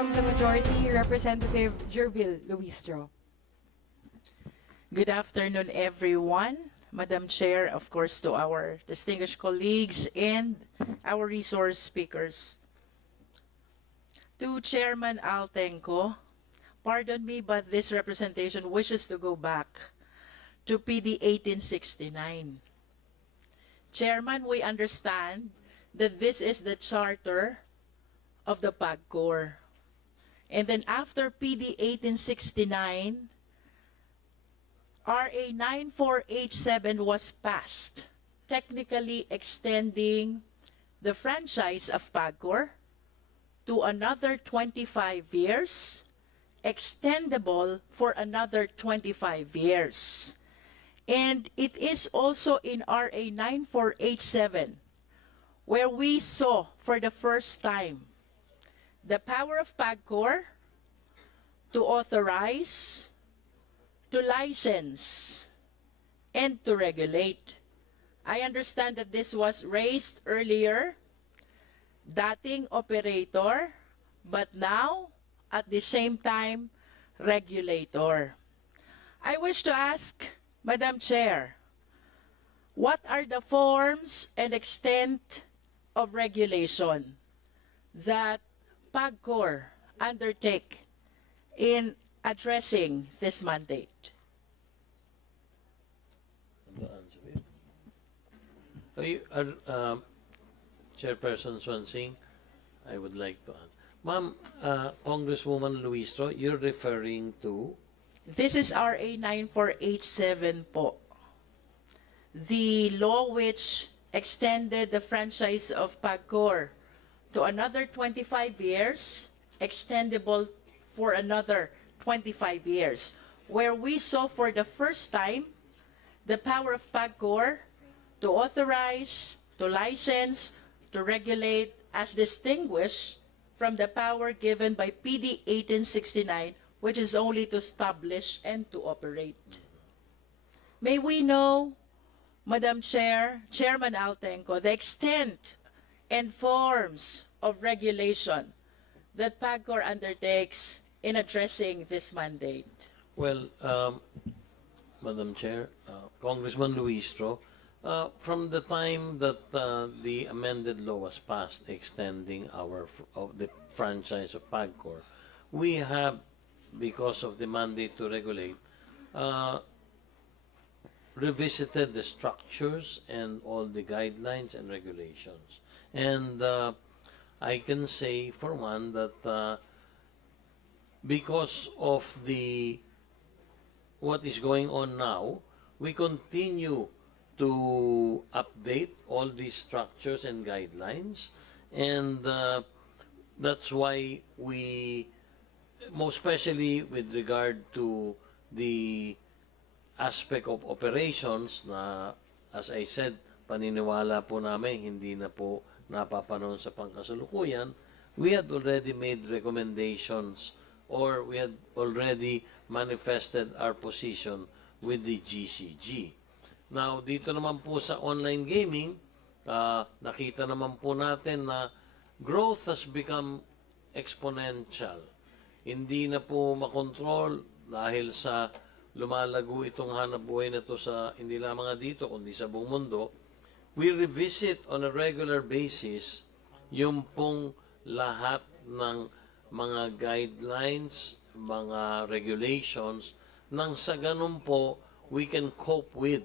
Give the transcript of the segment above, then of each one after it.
from the majority, Representative Jervil Luistro. Good afternoon, everyone. Madam Chair, of course, to our distinguished colleagues and our resource speakers. To Chairman Altenco, pardon me, but this representation wishes to go back to PD 1869. Chairman, we understand that this is the charter of the PAGCOR. And then after PD 1869, RA 9487 was passed, technically extending the franchise of PAGCOR to another 25 years, extendable for another 25 years. And it is also in RA 9487 where we saw for the first time the power of PAGCOR to authorize, to license, and to regulate. I understand that this was raised earlier, dating operator, but now, at the same time, regulator. I wish to ask, Madam Chair, what are the forms and extent of regulation that PAGCOR undertake in addressing this mandate? to answer it. Are you, are, um, Chairperson Swansing, I would like to answer. Ma'am, uh, Congresswoman Luistro, you're referring to, This is RA 9487 po. The law which extended the franchise of PAGCOR to another 25 years, extendable for another 25 years, where we saw for the first time the power of PAGCOR to authorize, to license, to regulate as distinguished from the power given by PD 1869, which is only to establish and to operate. May we know, Madam Chair, Chairman Altenco, the extent and forms of regulation that PAGCOR undertakes in addressing this mandate? well, um, Madam Chair, uh, Congressman Luistro, uh, from the time that uh, the amended law was passed extending our of the franchise of PAGCOR, we have, because of the mandate to regulate, uh, revisited the structures and all the guidelines and regulations. And uh, I can say, for one, that uh, because of the what is going on now, we continue to update all these structures and guidelines, and uh, that's why we, most especially with regard to the aspect of operations na, as I said, paniniwala po namin hindi na po napapanon sa pangkasalukuyan, we had already made recommendations or we had already manifested our position with the GCG. Now, dito naman po sa online gaming, ah, nakita naman po natin na growth has become exponential. Hindi na po makontrol dahil sa lumalago itong hanap buhay na to sa hindi lamang dito kundi sa buong mundo. We revisit on a regular basis yung pong lahat ng mga guidelines, mga regulations, nang sa ganun po, we can cope with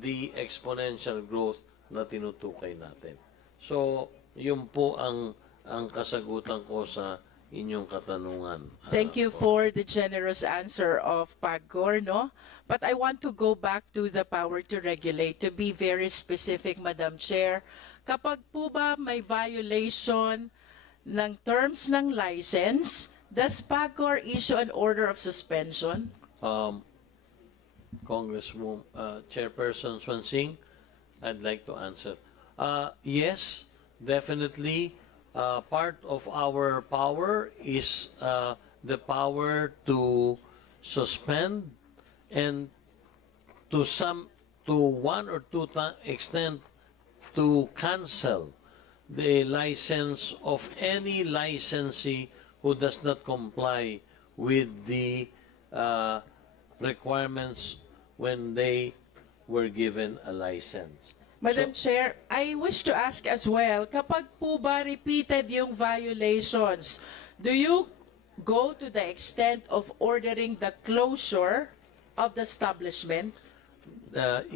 the exponential growth na tinutukay natin. So, yun po ang ang kasagutan ko sa inyong katanungan. Thank you for the generous answer of PAGCOR, no? But I want to go back to the power to regulate, to be very specific, Madam Chair. Kapag po ba may violation ng terms ng license, does PAGCOR issue an order of suspension? Um, Congresswoman, uh, Chairperson Swansing, I'd like to answer. Uh, yes, definitely. Uh, part of our power is uh, the power to suspend and to some to one or two extent to cancel the license of any licensee who does not comply with the uh, requirements when they were given a license. Madam Chair, I wish to ask as well, kapag po ba repeated yung violations, do you go to the extent of ordering the closure of the establishment? Uh,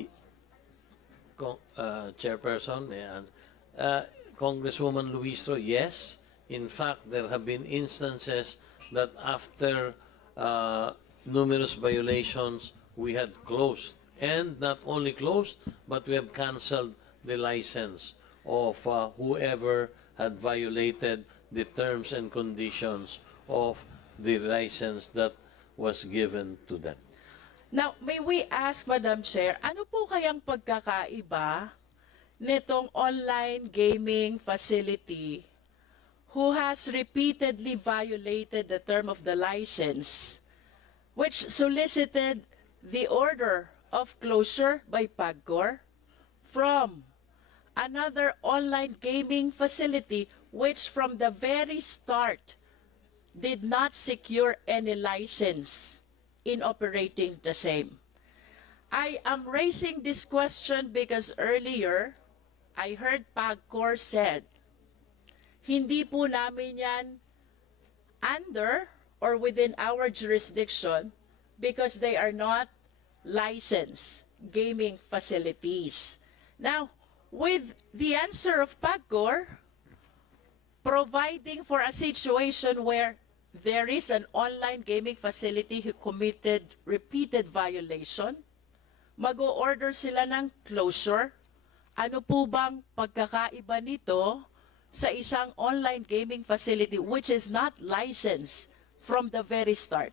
Con- uh, Chairperson, answer? uh, Congresswoman Luistro, yes. In fact, there have been instances that after uh, numerous violations, we had closed. And not only closed, but we have canceled the license of uh, whoever had violated the terms and conditions of the license that was given to them. Now, may we ask, Madam Chair, ano po kayang pagkakaiba nitong online gaming facility who has repeatedly violated the term of the license, which solicited the order of closure by PAGCOR from another online gaming facility which from the very start did not secure any license in operating the same. I am raising this question because earlier I heard PAGCOR said, hindi po namin yan under or within our jurisdiction because they are not licensed gaming facilities. Now, with the answer of PAGCOR, providing for a situation where there is an online gaming facility who committed repeated violation, mag-o-order sila ng closure. Ano po bang pagkakaiba nito sa isang online gaming facility which is not licensed from the very start?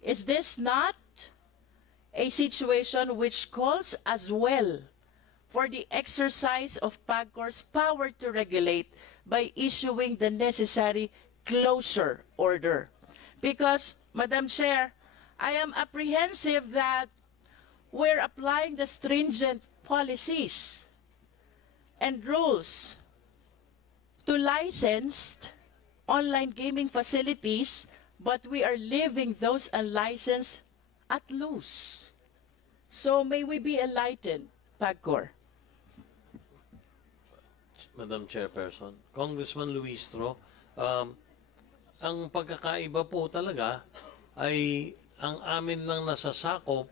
Is this not a situation which calls as well for the exercise of PAGCOR's power to regulate by issuing the necessary closure order. Because, Madam Chair, I am apprehensive that we're applying the stringent policies and rules to licensed online gaming facilities, but we are leaving those unlicensed at loose. So may we be enlightened, PAGCOR. Madam Chairperson. Congressman Luistro, um, ang pagkakaiba po talaga ay ang amin lang nasasakop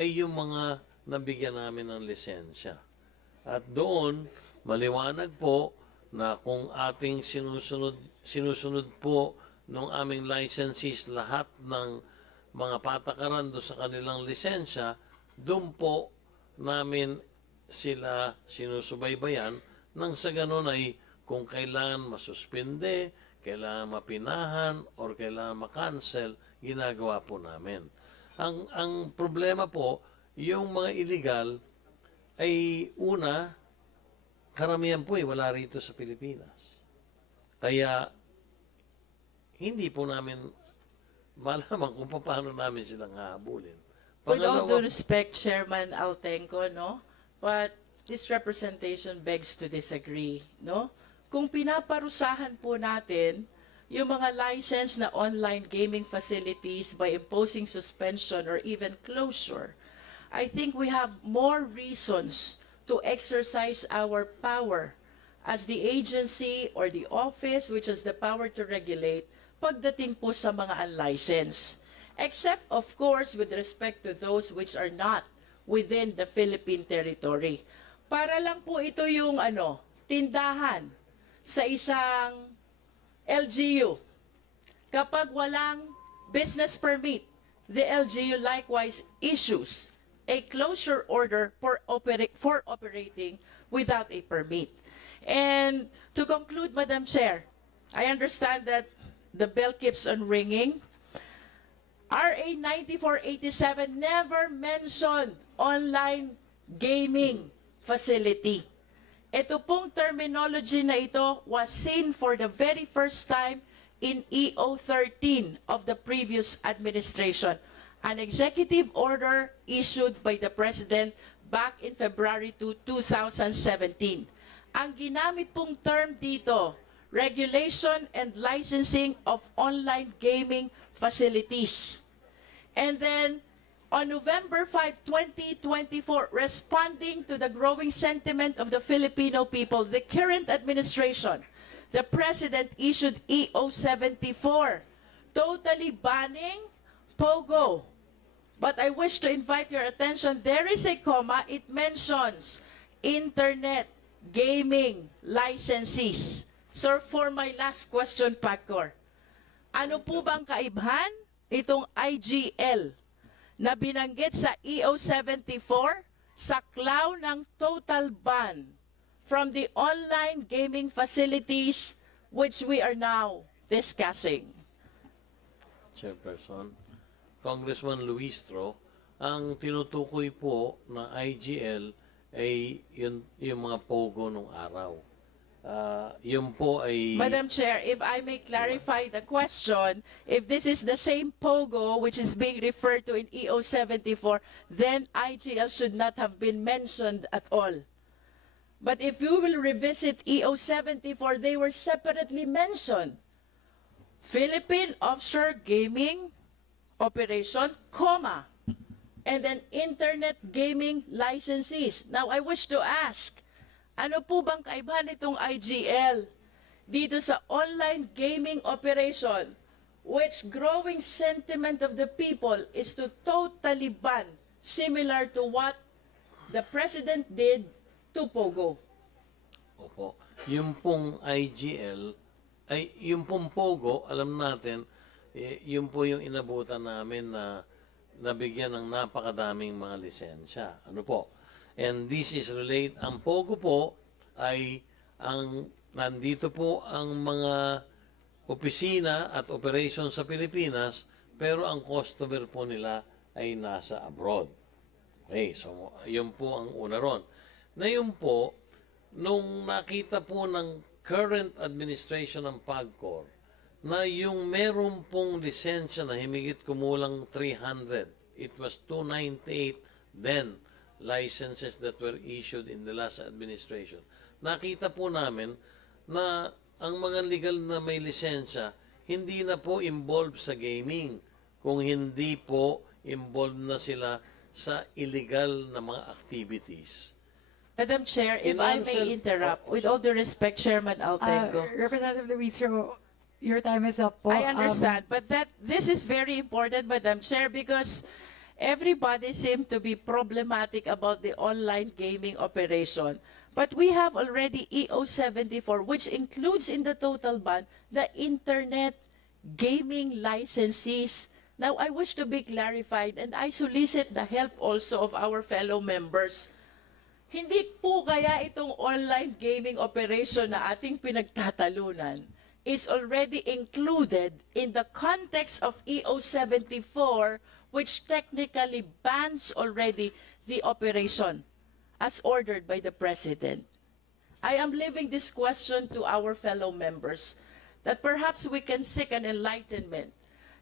ay yung mga nabigyan namin ng lisensya. At doon, maliwanag po na kung ating sinusunod, sinusunod po ng aming licensees lahat ng mga patakaran do sa kanilang lisensya, doon po namin sila sinusubaybayan nang sa ganun ay kung kailangan masuspinde, kailangan mapinahan, or kailangan makancel, ginagawa po namin. Ang, ang problema po, yung mga illegal ay una, karamihan po ay wala rito sa Pilipinas. Kaya, hindi po namin malaman kung paano namin silang hahabulin. With all due respect, Chairman Altenco, no? But this representation begs to disagree, no? Kung pinaparusahan po natin yung mga license na online gaming facilities by imposing suspension or even closure, I think we have more reasons to exercise our power as the agency or the office which has the power to regulate pagdating po sa mga unlicensed. Except, of course, with respect to those which are not within the Philippine territory. Para lang po ito yung ano, tindahan sa isang LGU. Kapag walang business permit, the LGU likewise issues a closure order for, opera- for operating without a permit. And to conclude, Madam Chair, I understand that the bell keeps on ringing. RA 9487 never mentioned online gaming facility. Ito pong terminology na ito was seen for the very first time in EO 13 of the previous administration. An executive order issued by the President back in February 2, 2017. Ang ginamit pong term dito, regulation and licensing of online gaming facilities. And then on November 5, 2024, responding to the growing sentiment of the Filipino people, the current administration, the President issued EO 74, totally banning POGO. But I wish to invite your attention, there is a comma, it mentions internet gaming licensees. Sir, for my last question, Pacor, ano po bang kaibhan itong IGL na binanggit sa EO 74 sa klaw ng total ban from the online gaming facilities which we are now discussing? Chairperson. Congressman Luistro, ang tinutukoy po na IGL ay yun, yung mga pogo nung araw. Ah, yun po ay... Madam Chair, if I may clarify the question, if this is the same POGO which is being referred to in EO 74, then IGL should not have been mentioned at all. But if you will revisit EO 74, they were separately mentioned. Philippine Offshore Gaming Operation, comma, and then Internet Gaming Licensees. Now, I wish to ask, ano po bang kaibahan nitong IGL dito sa online gaming operation which growing sentiment of the people is to totally ban similar to what the President did to Pogo. Opo. Yung pong IGL, ay yung pong Pogo, alam natin, eh, yun po yung inabutan namin na nabigyan ng napakadaming mga lisensya. Ano po? And this is relate, ang Pogo po ay ang nandito po ang mga opisina at operation sa Pilipinas, pero ang customer po nila ay nasa abroad. Okay, so yun po ang una ron. Na yun po, nung nakita po ng current administration ng PAGCOR na yung meron pong lisensya na himigit kumulang 300, it was 298 then licenses that were issued in the last administration. Nakita po namin na ang mga legal na may lisensya hindi na po involved sa gaming kung hindi po involved na sila sa illegal na mga activities. Madam Chair, if I may interrupt, with all due respect, Chairman Uh, Altengo. Representative Luistro, your time is up po. I Um, understand, but that this is very important, Madam Chair, because everybody seemed to be problematic about the online gaming operation. But we have already EO 74, which includes in the total ban the internet gaming licensees. Now, I wish to be clarified, and I solicit the help also of our fellow members. Hindi po kaya itong online gaming operation na ating pinagtatalunan is already included in the context of EO 74 which technically bans already the operation as ordered by the President. I am leaving this question to our fellow members that perhaps we can seek an enlightenment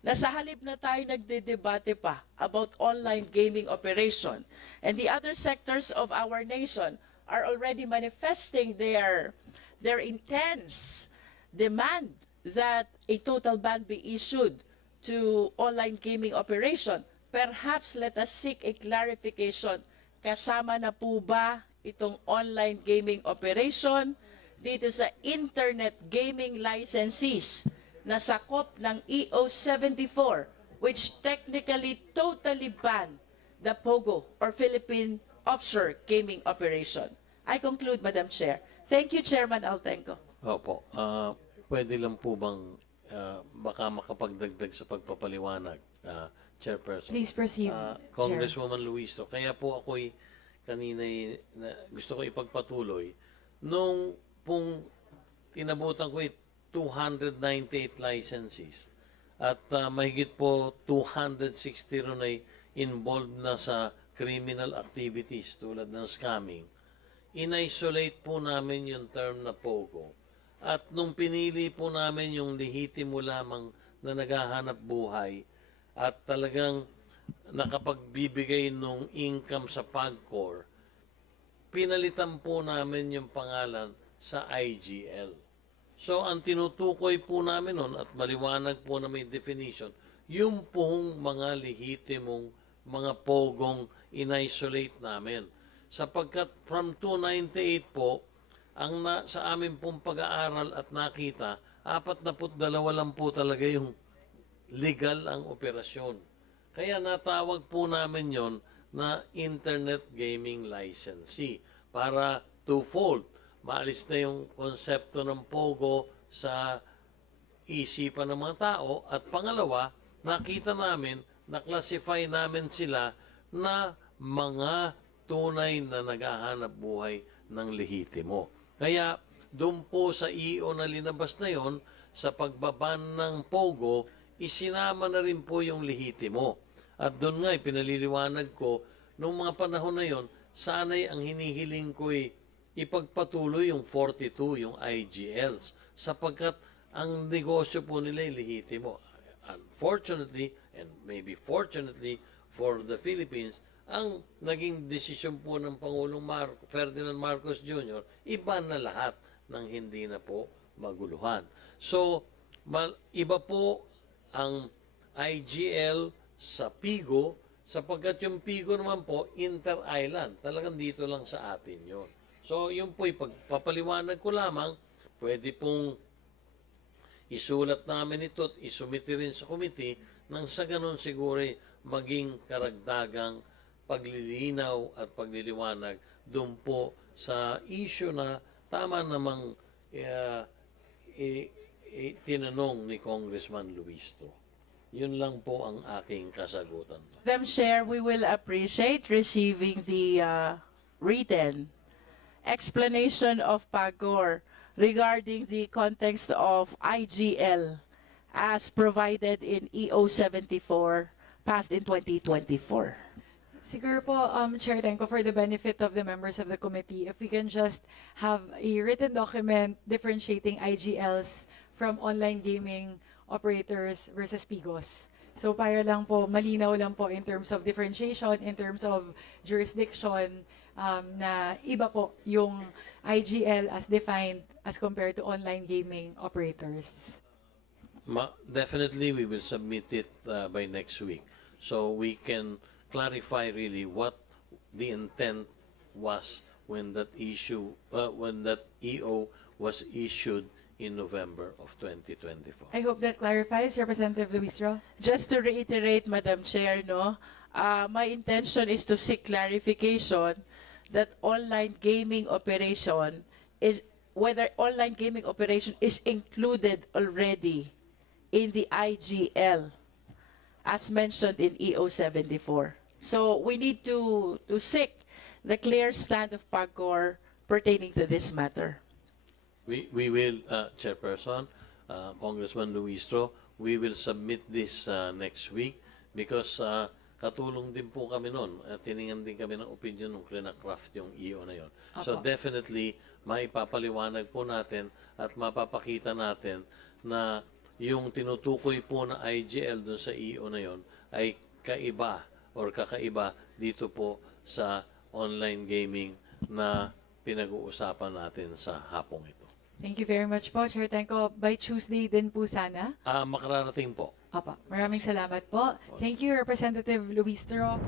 na sa halip na tayo nagdedebate pa about online gaming operation and the other sectors of our nation are already manifesting their their intense demand that a total ban be issued to online gaming operation. Perhaps let us seek a clarification. Kasama na po ba itong online gaming operation dito sa internet gaming licensees na sakop ng EO 74 which technically totally ban the POGO or Philippine Offshore Gaming Operation. I conclude, Madam Chair. Thank you, Chairman Altenco. Opo. Ah, pwede lang po bang ah, baka makapagdagdag sa pagpapaliwanag, ah, Chairperson? Please proceed, Chair. Congresswoman Luisto, kaya po ako'y kanina na, gusto ko ipagpatuloy. Nung pong tinabutan ko 298 licenses at ah, mahigit po 260 ron ay involved na sa criminal activities tulad ng scamming, in-isolate po namin yung term na POGO. At nung pinili po namin yung lehitimo lamang na naghahanap buhay at talagang nakapagbibigay ng income sa PAGCOR, pinalitan po namin yung pangalan sa IGL. So, ang tinutukoy po namin nun at maliwanag po na may definition, yung pong mga lehitimong mga pogong in-isolate namin. Sapagkat from 298 po, ang na, sa amin pong pag-aaral at nakita, apat na dalawa lang po talaga yung legal ang operasyon. Kaya natawag po namin yon na Internet Gaming Licensee para twofold. Maalis na yung konsepto ng POGO sa isipan ng mga tao at pangalawa, nakita namin, na-classify namin sila na mga tunay na naghahanap buhay ng lehitimo. Kaya doon po sa EO na linabas na yon, sa pagbaban ng POGO, isinama na rin po yung lehitimo. At doon nga, pinaliliwanag ko, nung mga panahon na yon, sana'y ang hinihiling ko'y ipagpatuloy yung 42, yung IGLs, sapagkat ang negosyo po nila ay lehitimo. Unfortunately, and maybe fortunately for the Philippines, ang naging desisyon po ng Pangulong Mar- Ferdinand Marcos Jr., iba na lahat ng hindi na po maguluhan. So, mal- iba po ang IGL sa Pigo, sapagkat yung Pigo naman po, inter-island. Talagang dito lang sa atin yon. So, yun po, pagpapaliwanag ko lamang, pwede pong isulat namin ito at isumiti rin sa committee nang sa ganun siguro maging karagdagang paglilinaw at pagliliwanag doon po sa issue na tama namang uh, i- i- tinanong ni Congressman Luistro. Yun lang po ang aking kasagutan. Madam Chair, we will appreciate receiving the uh, written explanation of PAGOR regarding the context of IGL as provided in EO 74 passed in 2024. Siguro po, um, Chair Tenko, for the benefit of the members of the committee, if we can just have a written document differentiating IGLs from online gaming operators versus PIGOS. So para lang po, malinaw lang po in terms of differentiation, in terms of jurisdiction, um, na iba po yung IGL as defined as compared to online gaming operators. Ma- definitely, we will submit it uh, by next week. So we can clarify really what the intent was when that issue, uh, when that EO was issued in November of 2024. I hope that clarifies, Representative Luistro. Just to reiterate, Madam Chair, no, uh, my intention is to seek clarification that online gaming operation is whether online gaming operation is included already in the IGL as mentioned in EO 74. So we need to to seek the clear stand of PAGCOR pertaining to this matter. We, we will, uh, Chairperson, uh, Congressman Luistro, we will submit this uh, next week because uh, katulong din po kami noon. at tiningan din kami ng opinion ng Craft yung EO na yon. So Apo. definitely, maipapaliwanag po natin at mapapakita natin na yung tinutukoy po na IGL dun sa EO na yon ay kaiba or kakaiba dito po sa online gaming na pinag-uusapan natin sa hapong ito. Thank you very much po, Chair Tenko. By Tuesday din po sana. Ah, makararating po. Apa, maraming salamat po. Thank you, Representative Luistro.